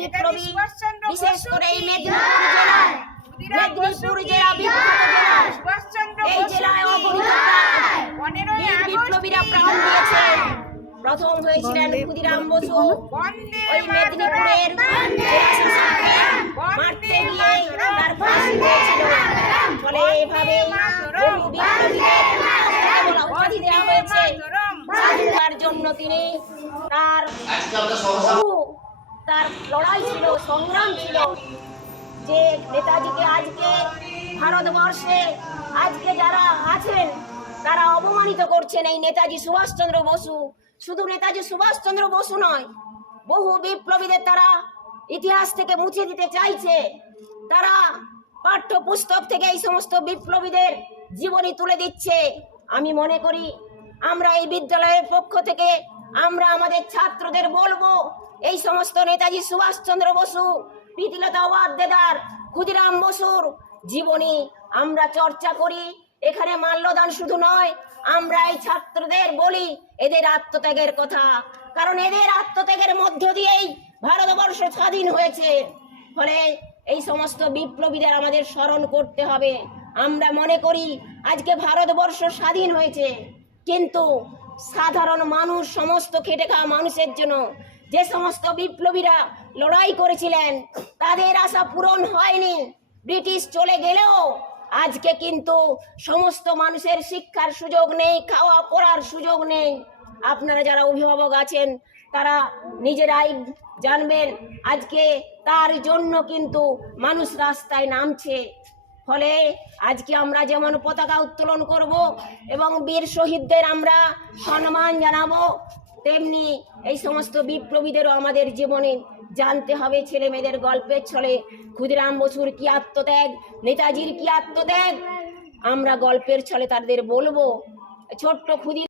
বিপ্লবী, বিশেষ করে এই মেদিনীপুর জেলা বিখ্যাত জেলা, এই জেলায় অগণিত বীর বিপ্লবীরা প্রাণ দিয়েছে। প্রথম হয়েছিলেন ক্ষুদিরাম বসু, ওই মেদিনীপুরের মারতে গিয়ে তার ফাঁসি হয়েছিল। ফলে এভাবে বহু বিপ্লবীদের উপাধি দেওয়া হয়েছে। স্বাধীনতার জন্য তিনি তার লড়াই ছিল, সংগ্রাম ছিল। যে নেতাজিকে আজকে ভারতবর্ষে আজকে যারা আছেন তারা অপমানিত করছেন, এই নেতাজি সুভাষচন্দ্র বসু, শুধু নেতাজি সুভাষচন্দ্র বসু নয়, বহু বিপ্লবীদের তারা ইতিহাস থেকে মুছে দিতে চাইছে। তারা পাঠ্যপুস্তক থেকে এই সমস্ত বিপ্লবীদের জীবনী তুলে দিচ্ছে। আমি মনে করি আমরা এই বিদ্যালয়ের পক্ষ থেকে আমরা আমাদের ছাত্রদের বলবো, এই সমস্ত নেতাজি সুভাষচন্দ্র বসু, প্রীতিলতা ওয়াদ্দেদার, ক্ষুদিরাম বসুর জীবনী আমরা চর্চা করি। এখানে মাল্যদান শুধু নয়, আমরা এই ছাত্রদের বলি এদের আত্মত্যাগের কথা, কারণ এদের আত্মত্যাগের মধ্য দিয়েই ভারতবর্ষ স্বাধীন হয়েছে। ফলে এই সমস্ত বিপ্লবীদের আমাদের স্মরণ করতে হবে। আমরা মনে করি আজকে ভারতবর্ষ স্বাধীন হয়েছে, কিন্তু সাধারণ মানুষ, সমস্ত খেটে খাওয়া মানুষের জন্য যে সমস্ত বিপ্লবীরা লড়াই করেছিলেন তাদের আশা পূরণ হয়নি। ব্রিটিশ চলে গেলেও আজকে কিন্তু সমস্ত মানুষের শিক্ষার সুযোগ নেই, খাওয়া পড়ার সুযোগ নেই। আপনারা যারা অভিভাবক আছেন তারা নিজেরাই জানবেন, আজকে তার জন্য কিন্তু মানুষ রাস্তায় নামছে। ফলে আজকে আমরা যেমন পতাকা উত্তোলন করব এবং বীর শহীদদের আমরা সম্মান জানাবো, তেমনি এই সমস্ত বিপ্লবীদেরও আমাদের জীবনে জানতে হবে। ছেলে মেয়েদের গল্পের ছলে ক্ষুদিরাম বসুর কি আত্মত্যাগ, নেতাজির কি আত্মত্যাগ আমরা গল্পের ছলে তাদের বলবো। ছোট্ট ক্ষুদিরাম